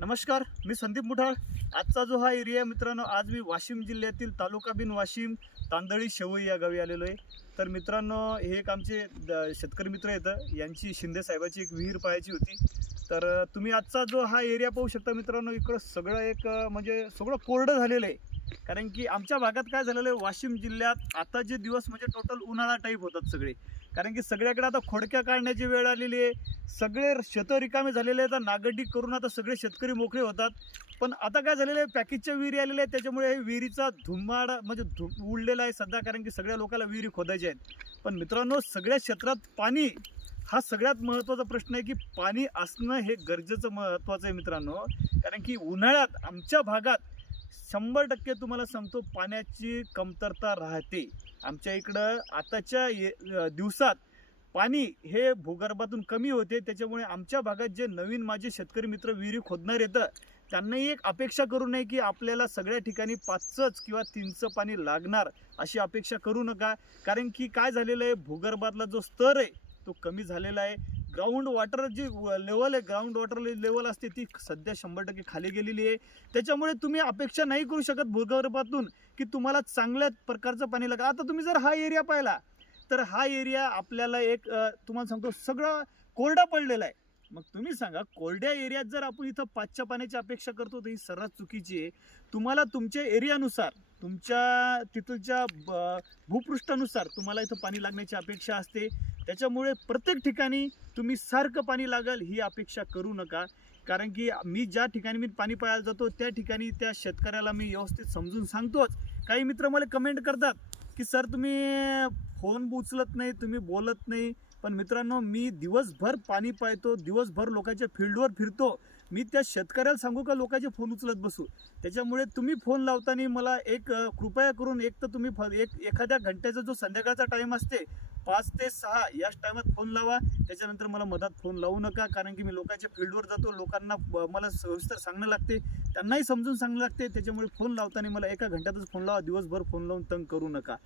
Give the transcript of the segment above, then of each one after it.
नमस्कार, मी संदीप मुठाळ. आजचा जो हा एरिया मित्रांनो, आज मी वाशिम जिल्ह्यातील तालुका बिन वाशिम तांदळी शेवई या गावी आलेलो आहे. तर मित्रांनो, हे एक आमचे शेतकरी मित्र आहेत. यांची शिंदे साहेबाची एक विहीर पाहायची होती. तर तुम्ही आजचा जो हा एरिया पाहू शकता मित्रांनो, इकडं सगळं एक म्हणजे सगळं कोरडं झालेलं आहे. कारण की आमच्या भागात काय झालेलं आहे, वाशिम जिल्ह्यात आता जे दिवस म्हणजे टोटल उन्हाळा टाईप होतात सगळे. कारण की सगळ्याकडे आता खोडक्या काढण्याची वेळ आलेली आहे. सगळे शेतं रिकामे झालेले आहेत. नागड्डी करून आता सगळे शेतकरी मोकळे होतात. पण आता काय झालेलं आहे, पॅकेजच्या विहिरी आलेल्या आहेत. त्याच्यामुळे हे विहिरीचा धुमाड म्हणजे उडलेला आहे सध्या. कारण की सगळ्या लोकांना विहिरी खोदायच्या आहेत. पण मित्रांनो, सगळ्या क्षेत्रात पाणी हा सगळ्यात महत्त्वाचा प्रश्न आहे. की पाणी असणं हे गरजेचं महत्त्वाचं आहे मित्रांनो. कारण की उन्हाळ्यात आमच्या भागात 100% तुम्हाला सांगतो पाण्याची कमतरता राहते. आमच्या इकडं आताच्या दिवसात पाणी हे भूगर्भातून कमी होते. त्याच्यामुळे आमच्या भागात जे नवीन माझे शेतकरी मित्र विहिरी खोदणार येतं, त्यांनाही एक अपेक्षा करू नये की आपल्याला सगळ्या ठिकाणी 5च किंवा 3चं पाणी लागणार अशी अपेक्षा करू नका. कारण की काय झालेलं आहे, भूगर्भातला जो स्तर आहे तो कमी झालेला आहे. ग्राउंड वॉटर जी लेवल आहे, ग्राउंड वॉटर लेवल असते ती सध्या 100% खाली गेलेली आहे. त्याच्यामुळे तुम्ही अपेक्षा नाही करू शकत भूगर्भातून की तुम्हाला चांगल्या प्रकारचं पाणी लागेल. आता तुम्ही जर हा एरिया पाहिला तर हा एरिया आपल्याला एक तुम्हाला सांगतो सगळं कोरडा पडलेला आहे. मग तुम्ही सांगा, कोरड्या एरियात जर आपण इथं 5च्या पाण्याची अपेक्षा करतो तर ही सर्वात चुकीची आहे. तुम्हाला तुमच्या एरियानुसार, तुमच्या तिथलच्या भूपृष्ठानुसार तुम्हाला इथं पाणी लागण्याची अपेक्षा असते. त्याच्यामुळे प्रत्येक ठिकाणी तुम्ही सारखं पाणी लागेल ही अपेक्षा करू नका. कारण की मी ज्या ठिकाणी मी पाणी पाहायला जातो त्या ठिकाणी त्या शेतकऱ्याला मी व्यवस्थित समजून सांगतोच. काही मित्र मला कमेंट करतात की सर तुम्ही फोन उचलत नाही, तुम्ही बोलत नाही. पण मित्रांनो, मी दिवसभर पाणी पाहतो, दिवसभर लोकांच्या फील्डवर फिरतो. मी त्या शेतकऱ्याला सांगू का लोकांचे फोन उचलत बसू? त्याच्यामुळे तुम्ही फोन लावताना मला एक कृपया करून एक तर तुम्ही एखाद्या घंट्याचा जो संध्याकाळचा टाईम असते 5 ते 6 याच टायमात फोन लावा. त्याच्यानंतर मला मधात फोन लावू नका. कारण की मी लोकांच्या फील्डवर जातो, लोकांना मला सविस्तर सांगणं लागते, त्यांनाही समजून सांगणं लागते. त्याच्यामुळे फोन लावताना मला एका घंट्यातच फोन लावा, दिवसभर फोन लावून तंग करू नका.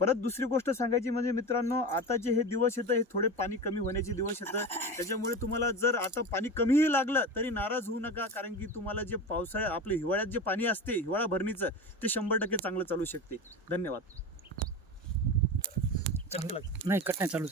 परत दुसरी गोष्ट सांगायची म्हणजे मित्रांनो, आता जे हे दिवस येतं हे थोडे पाणी कमी होण्याचे दिवस येतं. त्याच्यामुळे तुम्हाला जर आता पाणी कमीही लागलं तरी नाराज होऊ नका. कारण की तुम्हाला जे पावसाळ्यात आपले हिवाळ्यात जे पाणी असते, हिवाळा भरणीचं, ते 100% चांगलं चालू शकते. धन्यवाद. नाही कट नाही चालू.